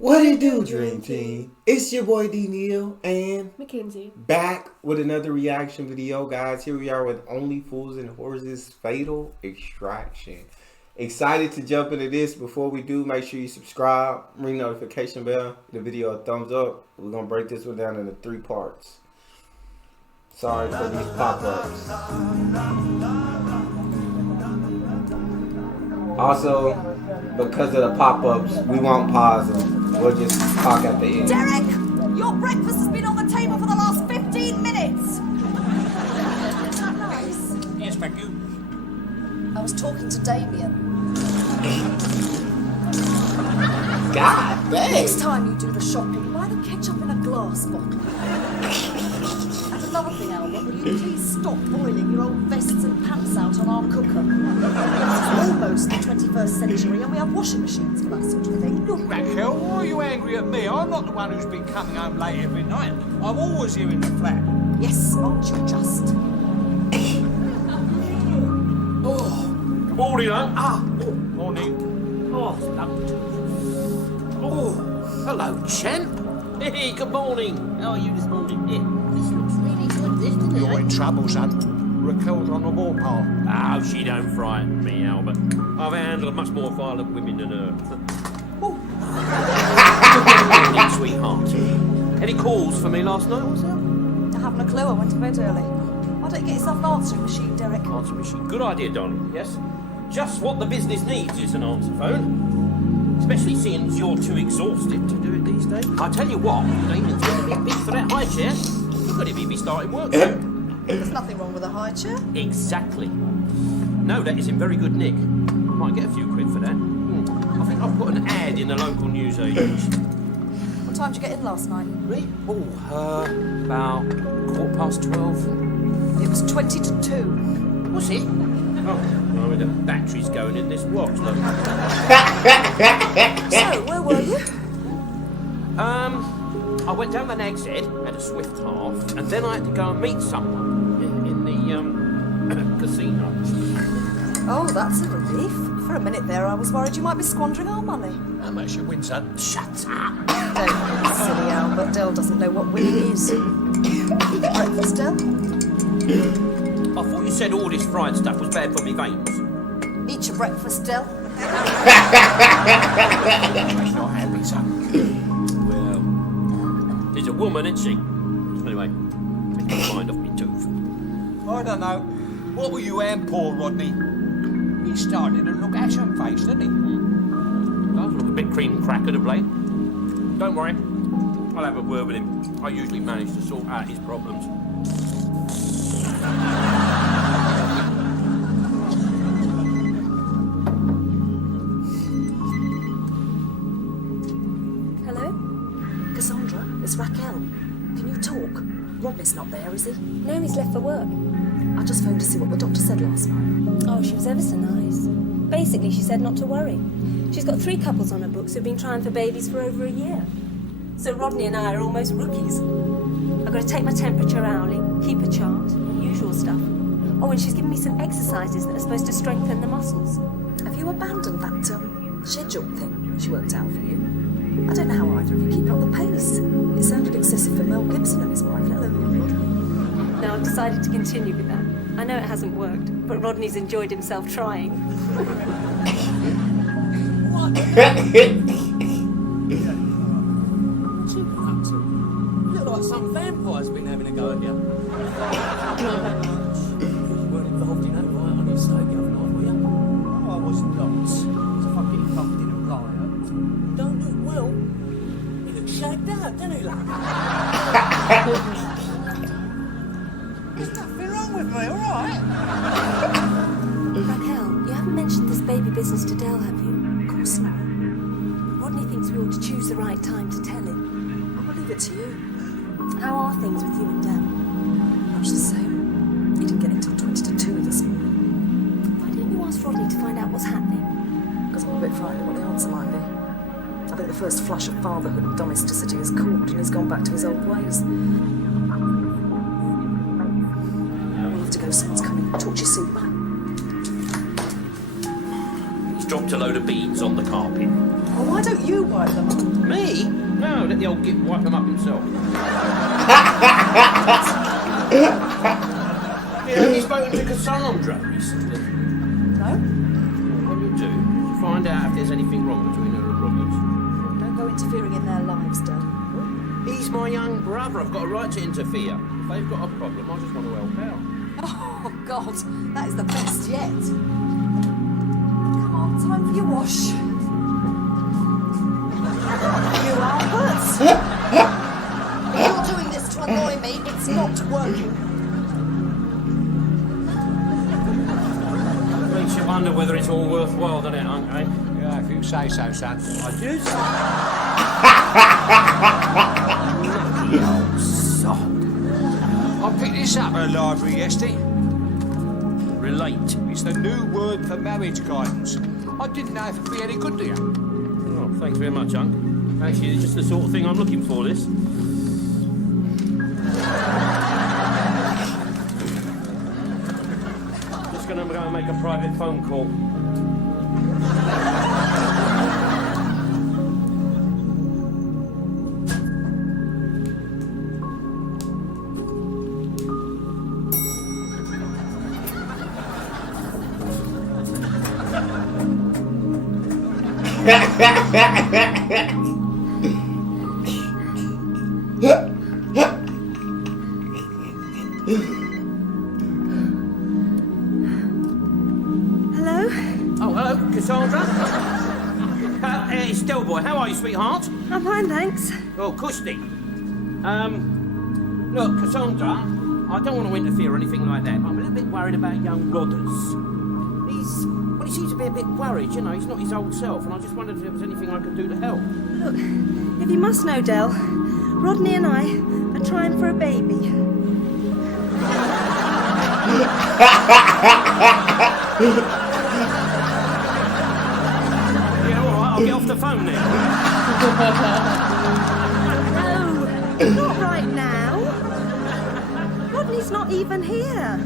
What it do, Dream Team? It's your boy D Neal and Mackenzie. Back with another reaction video, guys. Here we are with Only Fools and Horses Fatal Extraction. Excited to jump into this. Before we do, make sure you subscribe, ring notification bell, give the video a thumbs up. We're gonna break this one down into 3 parts. Sorry for these pop-ups. Also, because of the pop-ups, we won't pause them. We'll just talk at the end. Derek, your breakfast has been on the table for the last 15 minutes. Nice. Yes, thank you. I was talking to Damien. God dang. Next time you do the shopping, buy the ketchup in a glass bottle. And another thing, Albert, will you please stop boiling your old vests and pants out on our cooker? It's almost the 21st century and we have washing machines for that sort of thing. Look, Raquel, why are you angry at me? I'm not the one who's been coming home late every night. I'm always here in the flat. Yes, aren't you just? Morning, huh? Morning. Oh, lovely. Oh, hello, champ. Hey, good morning. How are you this morning? Yeah, this looks really good, this, doesn't it? You're in trouble, son. Raquel's on the warpath. Oh, she don't frighten me, Albert. I've handled much more violent women than her. Morning, sweetheart. Any calls for me last night, was there? I haven't a clue. I went to bed early. Why don't you get yourself an answering machine, Derek? Answer machine. Good idea, darling. Yes. Just what the business needs is an answer phone. Especially seeing as you're too exhausted to do it these days. I tell you what, Damien's going to be big for that high chair. Look at him, he'll be starting work soon. There's nothing wrong with a high chair. Exactly. No, that is in very good nick. Might get a few quid for that. I think I've put an ad in the local newsagents. What time did you get in last night? Me? Oh, about 12:15. It was 20 to 2. Was it? Oh, no, the battery's going in this watch, look. So, where were you? I went down the Nag's Head, had a swift half, and then I had to go and meet someone in the casino. Oh, that's a relief. For a minute there, I was worried you might be squandering our money. How much you win, son? Shut up! Don't be silly, Albert. Dell doesn't know what winning is. Breakfast, Dell? I thought you said all this fried stuff was bad for me veins. Eat your breakfast, Dell. He's not happy, son. Well, she's a woman, isn't she? Anyway, take my mind off me tooth. I don't know. What were you and poor Rodney? He's starting to look ashen-faced, isn't he? Does look a bit cream cracker of late. Don't worry, I'll have a word with him. I usually manage to sort out his problems. Hello? Cassandra, it's Raquel. Can you talk? Rodney's not there, is he? No, he's left for work. I just phoned to see what the doctor said last night. Oh, she was ever so nice. Basically, she said not to worry. She's got 3 couples on her books who've been trying for babies for over a year. So Rodney and I are almost rookies. I've got to take my temperature hourly, keep a chart, the usual stuff. Oh, and she's given me some exercises that are supposed to strengthen the muscles. Have you abandoned that schedule thing she worked out for you? I don't know how either of you keep up the pace. It sounded excessive for Mel Gibson and his wife, let alone Rodney. No, I've decided to continue with that. I know it hasn't worked, but Rodney's enjoyed himself trying. What? You look like some vampire's been having a go at you. You weren't involved in that riot on your side the other night, were you? No, I was not. It's fucking involved in a riot. Don't look well. He looks shagged out, doesn't he, like? There's nothing wrong with me, all right? Raquel, you haven't mentioned this baby business to Dell, have you? Of course not. Rodney thinks we ought to choose the right time to tell him. I'll leave it to you. How are things with you and Dell? Much the same. He didn't get in till 20 to 2 this morning. Why don't you ask Rodney to find out what's happening? Because I'm a bit frightened of what the answer might be. I think the first flush of fatherhood and domesticity has cooled and he's gone back to his old ways. We'll have to go, someone's coming. Talk to you soon, bye. He's dropped a load of beads on the carpet. Well, why don't you wipe them up? Me? No, let the old git wipe them up himself. Have you spoken to Cassandra recently? No? When you do, find out if there's anything wrong between her and Robert. Don't go interfering in their lives, Del. He's my young brother. I've got a right to interfere. If they've got a problem, I just want to help out. Oh, God, that is the best yet. Come on, time for your wash. You, Albert. If you're doing this to annoy me, it's not working. Makes you wonder whether it's all worthwhile, doesn't it, Uncle? Yeah, if you say so, son. I do. Oh, sod. I picked this up at the library yesterday. Relate. It's the new word for marriage guidance. I didn't know if it'd be any good to you. Oh, thanks very much, Unc. Actually, it's just the sort of thing I'm looking for, this. Just gonna go and make a private phone call. Hello? Oh, hello, Cassandra. It's Del Boy. How are you, sweetheart? I'm fine, thanks. Oh, Kushti. Look, Cassandra, I don't want to interfere or anything like that, but I'm a little bit worried about young Rodders. He seems to be a bit worried, you know, he's not his old self, and I just wondered if there was anything I could do to help. Look, if you must know, Del, Rodney and I are trying for a baby. Yeah, all right, I'll get off the phone then. No, not right now. Rodney's not even here.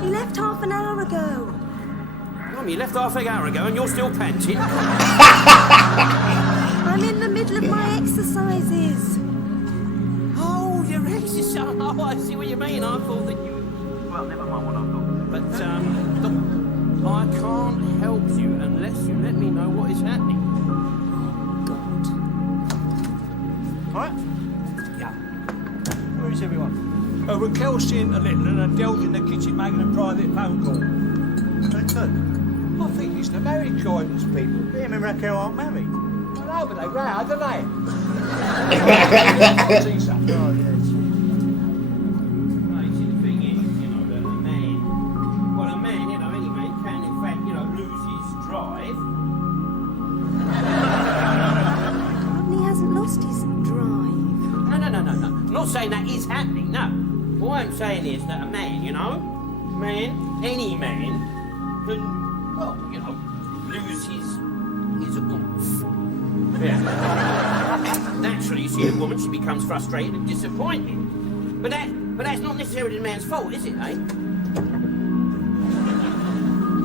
He left half an hour ago. Mum, you left half an hour ago and you're still panting. I'm in the middle of my exercises. Oh, your exercise. Oh, I see what you mean. I thought that you... Well, never mind what I thought. But, look, I can't help you unless you let me know what is happening. Right? Yeah. Where is everyone? Raquel's seeing the little and Del's in the kitchen making a private phone call. I think it's the marriage guidance people. Him and Raquel aren't married. I know, but they row, don't they? See something. Oh, yes. Right, see, the thing is, you know, that a man, you know, any man can, in fact, you know, lose his drive. Rodney hasn't lost his drive. No. I'm not saying that is happening, no. All I'm saying is that a man, you know, any man, can, well, you know, lose his oomph. Yeah. Naturally, you see a woman, she becomes frustrated and disappointed. But that's not necessarily the man's fault, is it, eh?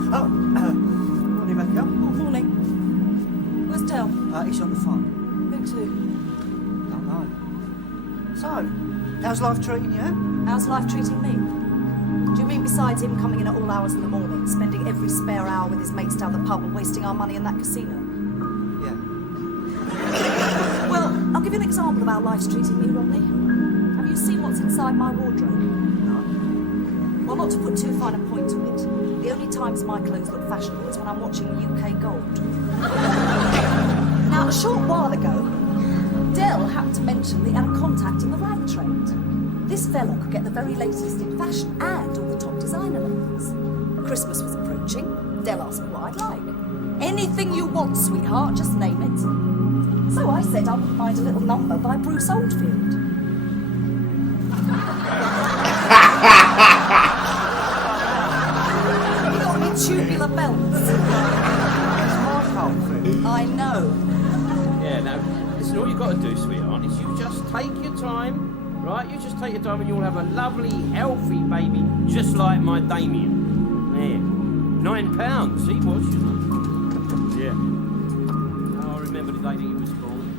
Morning, Raquel. Oh, morning. Where's Del? He's on the phone. Who to? Don't know. So, how's life treating you? How's life treating me? Do you mean besides him coming in at all hours in the morning, spending every spare hour with his mates down the pub and wasting our money in that casino? Yeah. Well, I'll give you an example of how life's treating me, Rodney. Have you seen what's inside my wardrobe? No. Well, not to put too fine a point to it, the only times my clothes look fashionable is when I'm watching UK Gold. Now, a short while ago, Del happened to mention that he had a contact in the rag trade. This fella could get the very latest in fashion and all the top designer labels. Christmas was approaching. Del asked me what I'd like. Anything you want, sweetheart, just name it. So I said I wouldn't mind a little number by Bruce Oldfield. He got me tubular belts. I know. Yeah, now, listen, all you've got to do, sweetheart, is you just take your time, right? You just take your time and you'll have a lovely, healthy baby, just like my Damien. Yeah. £9, he was, you know. Yeah. Oh, I remember the day that he was born.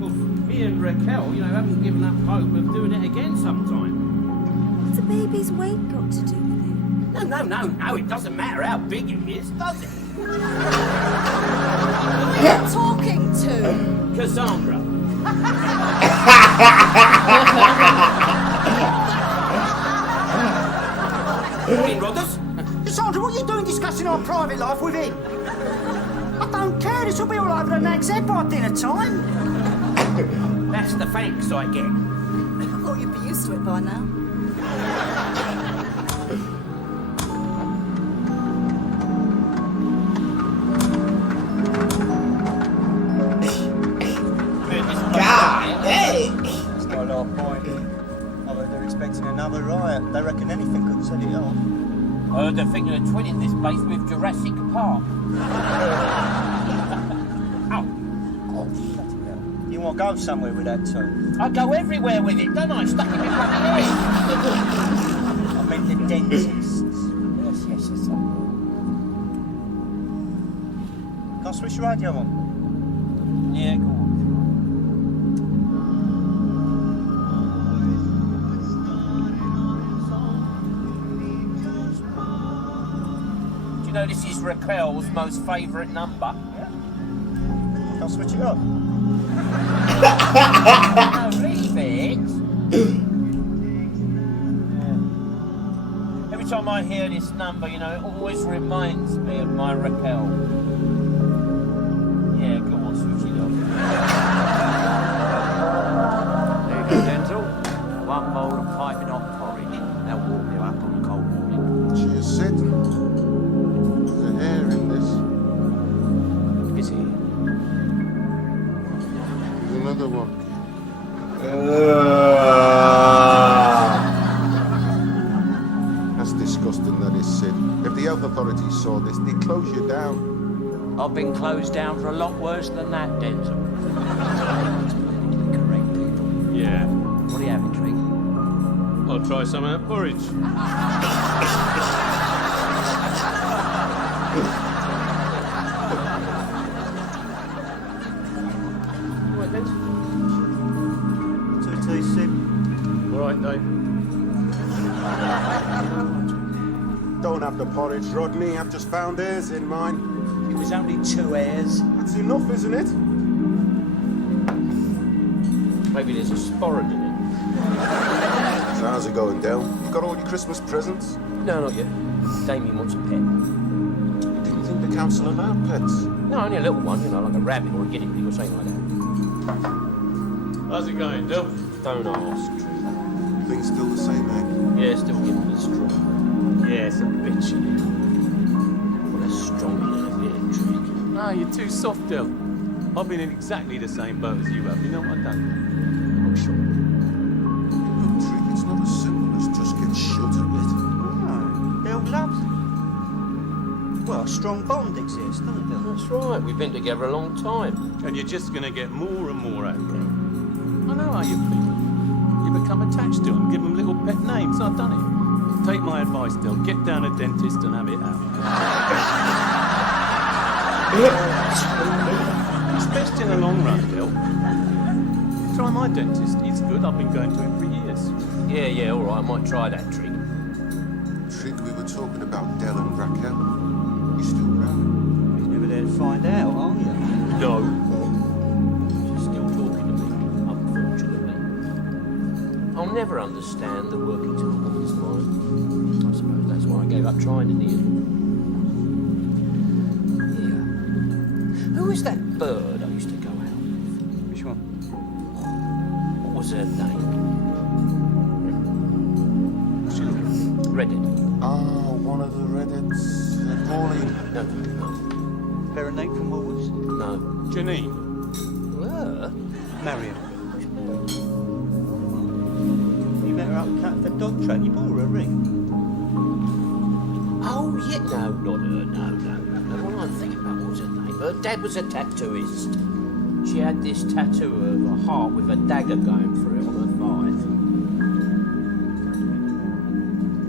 course, me and Raquel, you know, haven't given up hope of doing it again sometime. What's a baby's weight got to do with it? No, it doesn't matter how big it is, does it? Who are you talking to? Cassandra. Morning, Rodders. Cassandra, what are you doing discussing our private life with him? I don't care. This will be all over the nag's head by dinner time. That's the thanks I get. I thought you'd be used to it by now. God, hey. It's not a lot of point. I bet they're expecting another riot. They reckon anything could set it off. I heard they're thinking of twinning this place with Jurassic Park. Ow. Oh, bloody hell. You want to go somewhere with that too? I go everywhere with it, don't I? Stuck in my bloody head. I meant the dentists. Yes. Can I switch the radio on? Yeah, go on. Do you know this is Raquel's most favourite number? Can I switch it on? No, leave it. Yeah. Every time I hear this number, you know, it always reminds me of my Raquel. Yeah, go on, switch it on. There you go, Denzel. One bowl of piping hot porridge. They'll warm you up on a cold morning. Cheers, Sid. There's a hair in this. Is he? There's another one. That's disgusting, that is, Sid. If the health authorities saw this, they'd close you down. I've been closed down for a lot worse than that, Denzel. It's politically correct, people. Yeah, What are you having, Tree? I'll try some of that porridge. Right, then. Two tea, Sid. All right, Dave. Don't have the porridge, Rodney. I've just found hairs in mine. It was only 2 hairs. That's enough, isn't it? Maybe there's a sporran in it. So how's it going, Del? You got all your Christmas presents? No, not yet. Damien wants a pet. You didn't think the council allowed pets? No, only a little one, you know, like a rabbit or a guinea pig or something like that. How's it going, Del? Don't ask. Things still the same, eh? Yeah, still giving me straw. Yeah, it's a bitch in it. Well, that's strong enough, yeah, Trick. No, you're too soft, Del. I've been in exactly the same boat as you have. You know what I've done? I'm sure. Look, Trick, it's not as simple as just get shut a bit. Oh, they're gloves. Well, a strong bond exists, doesn't it? That's right, we've been together a long time. And you're just going to get more and more out of it. I know how you feel. You become attached to them, give them little pet names. I've done it. Take my advice, Del. Get down a dentist and have it out. It's best in the long run, Del. Try my dentist. He's good. I've been going to him for years. Yeah, all right, I might try that, Trick. Trick, we were talking about Del and Raquel. You still around? He's never there to find out, are you? No. She's still talking to me, unfortunately. I'll never understand the workings of a woman's mind. I suppose that's why I gave up trying in the end. Yeah. Who was that bird I used to go out with? Which one? What was her name? Reddit. Oh, one of the Reddits. Pauline. No. Berenate from Woolworths? No. Janine. Her? Marion. You met her up at the dog track. You bought her a ring. Oh, yeah. No, not her. No. What I'm thinking about, what was her name? Her dad was a tattooist. She had this tattoo of a heart with a dagger going through it on her thigh.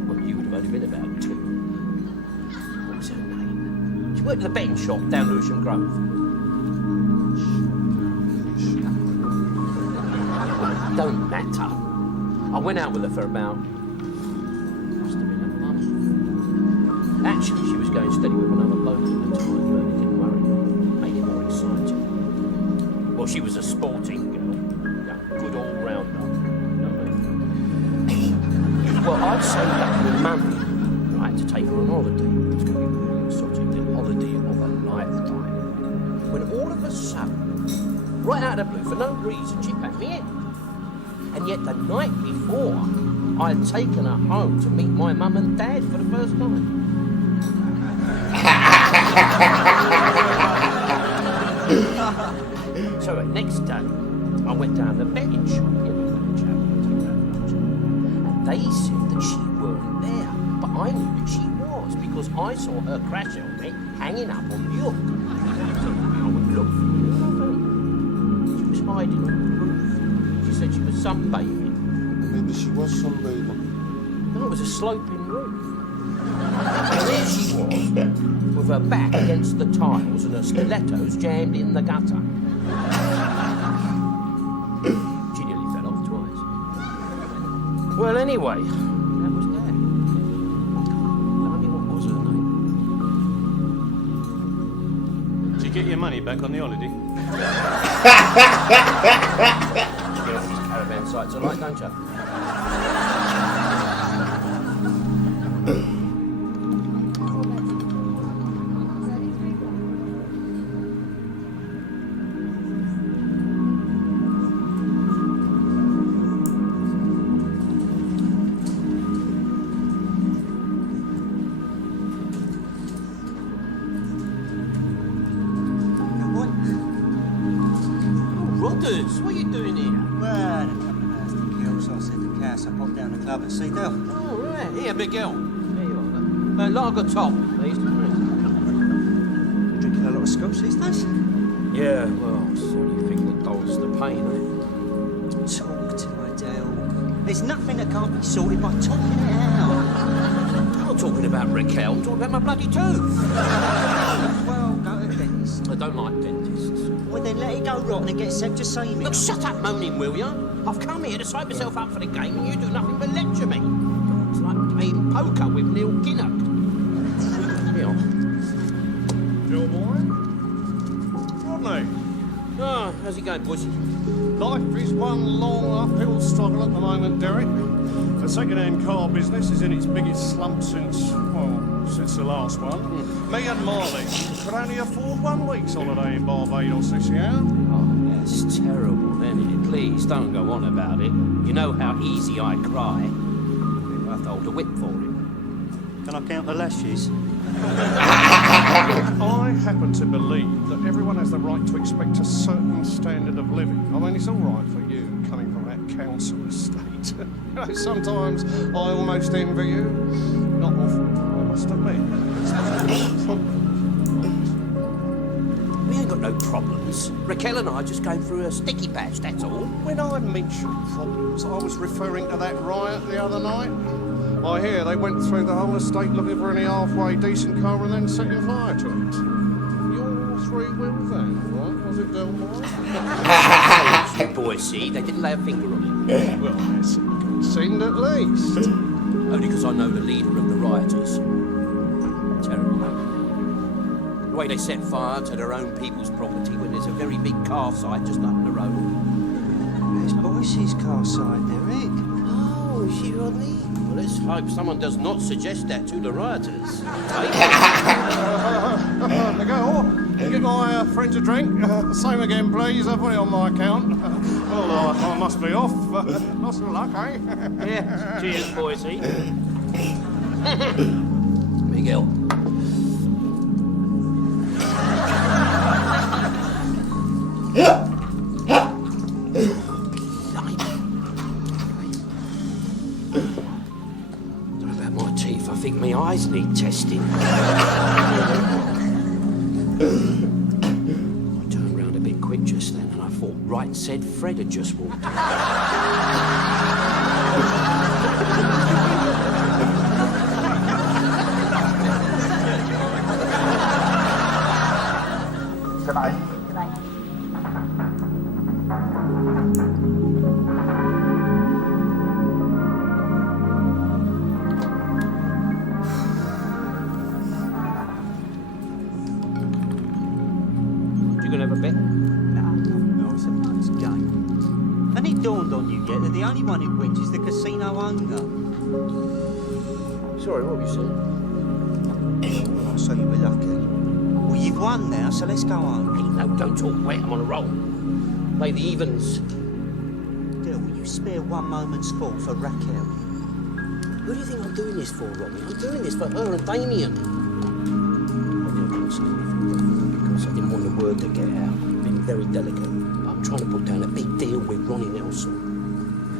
Well, you would have only been about 2. What was her name? She worked at the betting shop down Lewisham Grove. I went out with her for about, must have been a month. Actually, she was going steady with another bloke at the time, but it didn't worry me. Made it more exciting. Well, she was a sporting girl. Yeah, good all-rounder. You know what I mean? Well, I'd saved up the money, right, to take her on holiday. It was going to be really exotic, the holiday of a lifetime. When all of a sudden, right out of the blue, for no reason, she packed me in. And yet the night before, I had taken her home to meet my mum and dad for the first time. So the next day, I went down the betting shop, and they said that she weren't there. But I knew that she was, because I saw her crash helmet hanging up on the hook. So I went look for her. She was hiding on the roof. She said she was sunbathing. Maybe she was sunbathing. No, it was a sloping roof. And there she was, with her back against the tiles and her stilettos jammed in the gutter. She nearly fell off twice. Well, anyway, that was that. Blimey, what was her name? Did you get your money back on the holiday? You know what these caravan sites are like, don't you? Rodders, what are you doing here? Well, I had a couple of hours to kill, so I said to Cass, I popped down the club and see Del. Oh, right. Here, big girl. There you are. Lager top. They used to drink. Drinking a lot of scotch these days? Yeah, well, it's the only thing that dulls the pain, eh? Talk to her, Del. There's nothing that can't be sorted by talking it out. I'm not talking about Raquel, I'm talking about my bloody tooth. Well, go to the dentist. I don't like dentists. Well, then let it go rotten and get Seb to see me. Look, shut up moaning, will ya? I've come here to save myself up for the game and you do nothing but lecture me. It's like playing poker with Neil Kinnock. Neil. Bill boy? Rodney? Oh, how's it going, boys? Life is one long uphill struggle at the moment, Derek. The second-hand car business is in its biggest slump since the last one. Me and Marley could only afford 1 week's holiday in Barbados this year. Oh, that's terrible, then, isn't it? Please don't go on about it. You know how easy I cry. I have to hold a whip for him. Can I count the lashes? I happen to believe that everyone has the right to expect a certain standard of living. I mean, it's all right for you coming from that council estate. You know, sometimes I almost envy you. Not often, I must admit. We ain't got no problems. Raquel and I are just going through a sticky patch, that's all. When I mentioned problems, I was referring to that riot the other night. I hear they went through the whole estate looking for any halfway decent car and then setting fire to it. Your three-wheel van, right? Was it Del Mar? You boys see, they didn't lay a finger on it. Well, that's concerned at least. Only because I know the leader of the rioters. Terrible. The way they set fire to their own people's property when there's a very big car site just up the road. Where's Boyce's car side, Derek? Oh, is she Rodney? Well, let's hope someone does not suggest that to the rioters. Miguel, get my friend a drink. Same again, please. I'll put it on my account. Well, I must be off. Lots of luck, eh? Yeah. Cheers, Boise. Miguel. Don't know about my teeth. I think my eyes need testing. I turned round a bit quick just then, and I thought Right Said Fred had just walked in. Goodbye. Goodbye. It's a nuts game. And it dawned on you yet that the only one who wins is the casino owner. Sorry, what were you saying? Oh, so you were lucky. Well, you've won now, so let's go home. Hey, no, don't talk wet. I'm on a roll. Play the evens. Dill, will you spare one moment's thought for Raquel? Who do you think I'm doing this for, Ronnie? I'm doing this for her and Damien. Ronnie, I couldn't say anything because I didn't want the word to get out. Been very delicate. I'm trying to put down a big deal with Ronnie Nelson.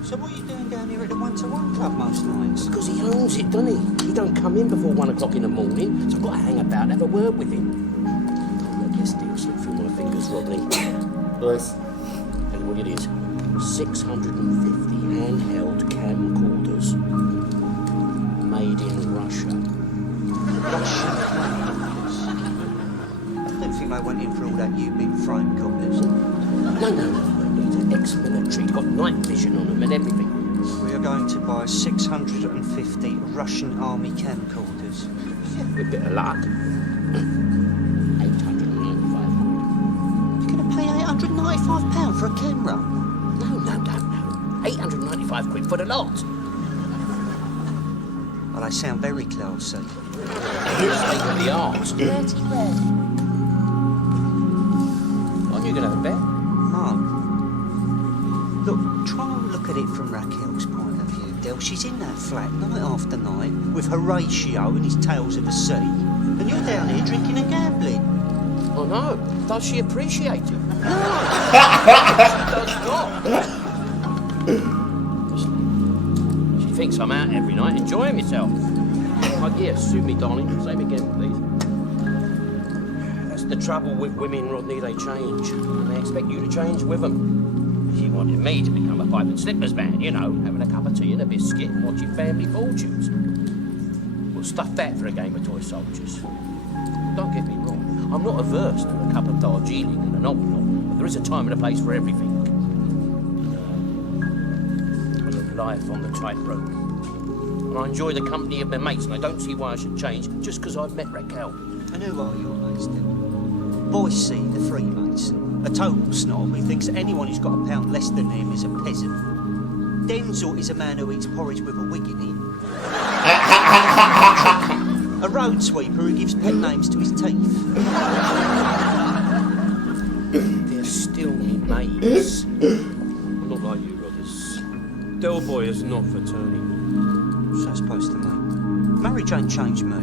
So what are you doing down here at the one-to-one club most nights? Because he owns it, doesn't he? He don't come in before 1 o'clock in the morning, so I've got to hang about and have a word with him. Don't let this deal slip through my fingers, Rodney. Yes. And what it is, 650 handheld camcorders. Made in Russia. I don't think they went in for all that you big frame copies. No. These are ex-military. Got night vision on them and everything. We are going to buy 650 Russian army camcorders. Yeah, with a bit of luck. 895 You're going to pay £895 for a camera? No. 895 quid for the lot. Well, they sound very classy. State of the art. Dirty red. Aren't you going to have a bet? No. Look, try and look at it from Raquel's point of view, Del. She's in that flat night after night with Horatio and his Tales of the Sea, and you're down here drinking and gambling. Oh no, does she appreciate it? No! She does not. She thinks I'm out every night enjoying myself. Oh yeah, suit me, darling. Say me again, please. That's the trouble with women, Rodney. They change. And they expect you to change with them. She wanted me to become a pipe and slippers man, you know, having a cup of tea and a biscuit and watching Family Fortunes. We'll stuff that for a game of toy soldiers. Don't get me wrong. I'm not averse to a cup of Darjeeling and a novel, but there is a time and a place for everything. I live life on the tightrope. And I enjoy the company of my mates, and I don't see why I should change just because I've met Raquel. And who are your mates, Del? Boise, the Freemason, a total snob who thinks that anyone who's got a pound less than him is a peasant. Denzel is a man who eats porridge with a wig in it. A road sweeper who gives pet names to his teeth. They're still mates. Not like you, brothers. Del Boy is not for turning. What's that supposed to mean? Marriage ain't changed me. It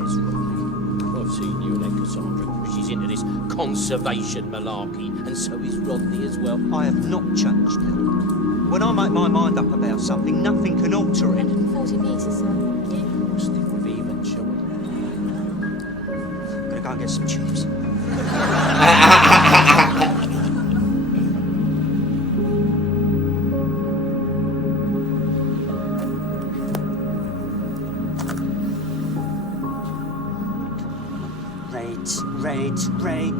has, Rodney. I've seen you and Aunt Cassandra. She's into this conservation malarkey, and so is Rodney as well. I have not changed, Del. When I make my mind up about something, nothing can alter it. 140 metres, sir. Stick with even, shall we? I'm gonna go and get some chips. Red.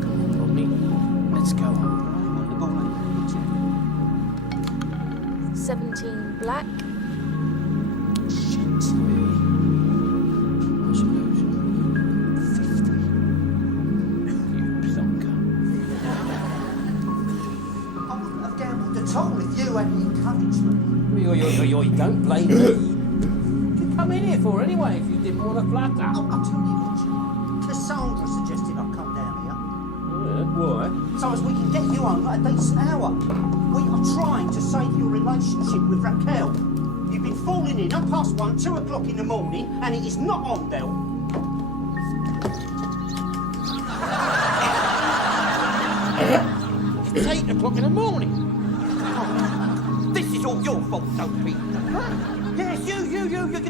Come on, Rodney. Let's go. 17 black. Shit. I suppose. 50. You plonker. I wouldn't have gambled at all if you hadn't encouraged me. Oi, don't blame me. What did you come in here for anyway if you didn't want to flutter? I'll tell you what, Cassandra suggested I come down here. Why? So as we can get you home at a decent hour. We are trying to save your relationship with Raquel. You've been falling in 1:30, 2 o'clock in the morning, and it is not on, Del. It's 8 o'clock in the morning. This is all your fault, Sophie. Yes, you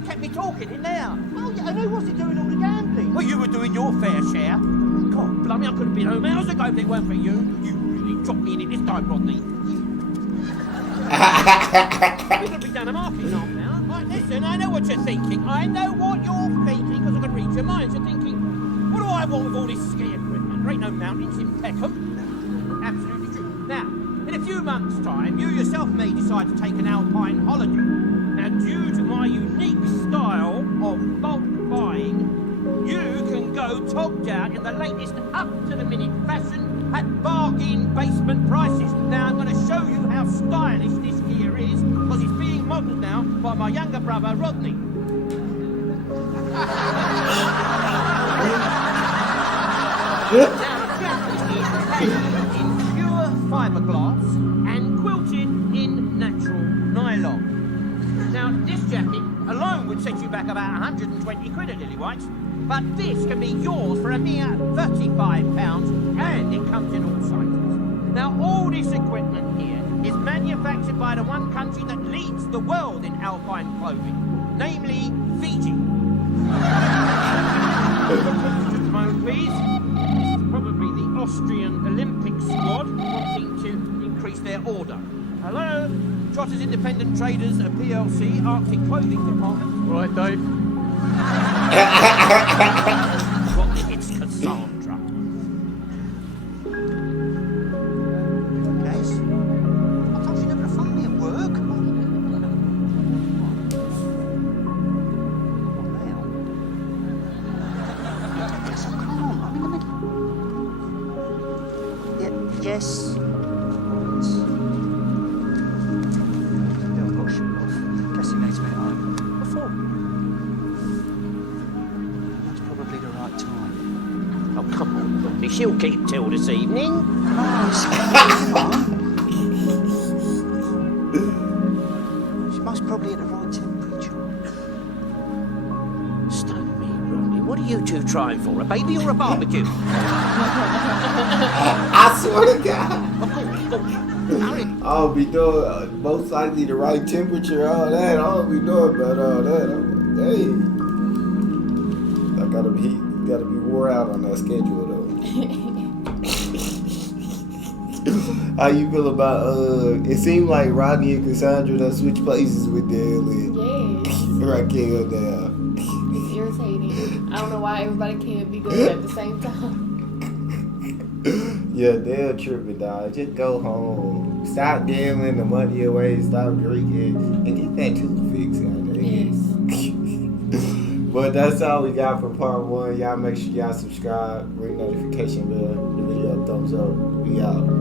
kept me talking in there. Oh, yeah, and who was it doing all the gambling? Well, you were doing your fair share. God, blimey, I could have been home hours ago if it weren't for you. You really dropped me in it this time, Rodney. We're going to be down a market half now. Right, listen, I know what you're thinking. I know what you're thinking, because I can read your minds. You're thinking, what do I want with all this ski equipment? There ain't no mountains in Peckham. Absolutely true. Now, months' time, you yourself may decide to take an alpine holiday. Now, due to my unique style of bulk buying, you can go topped out in the latest up-to-the-minute fashion at bargain basement prices. Now, I'm going to show you how stylish this gear is, because it's being modelled now by my younger brother, Rodney. Now, in pure fiberglass and quilted in natural nylon. Now, this jacket alone would set you back about 120 quid at Lillywhite, but this can be yours for a mere £35, and it comes in all sizes. Now, all this equipment here is manufactured by the one country that leads the world in alpine clothing, namely Fiji. Just a moment, please. Probably the Austrian Olympic squad wanting to increase their order. Hello? Trotters Independent Traders, a PLC, Arctic Clothing Department. Right, Dave? It's Cassandra. Guys, I told you never to phone me at work. Yes, I can't. I'm in the middle. Yeah, yes. Yeah, I've got to shoot off. Cassie needs me at home. What for? That's probably the right time. Oh, come on, Rodney. She'll keep till this evening. She most probably at the right temperature. Stone me, Rodney. What are you two trying for? A baby or a barbecue? I swear to God. I'll be doing most likely the right temperature, all that. I'll be doing about all that. Hey, I gotta be wore out on that schedule though. How you feel about it seemed like Rodney and Cassandra done switch places with Dale and Raquel now. It's irritating. I don't know why everybody can't be good at the same time. Yeah, Dale tripping, dog. Just go home. Stop gambling the money away. Stop drinking and get that tooth fixed. Yes. But that's all we got for part 1. Y'all make sure y'all subscribe, ring notification bell, the video thumbs up. We out.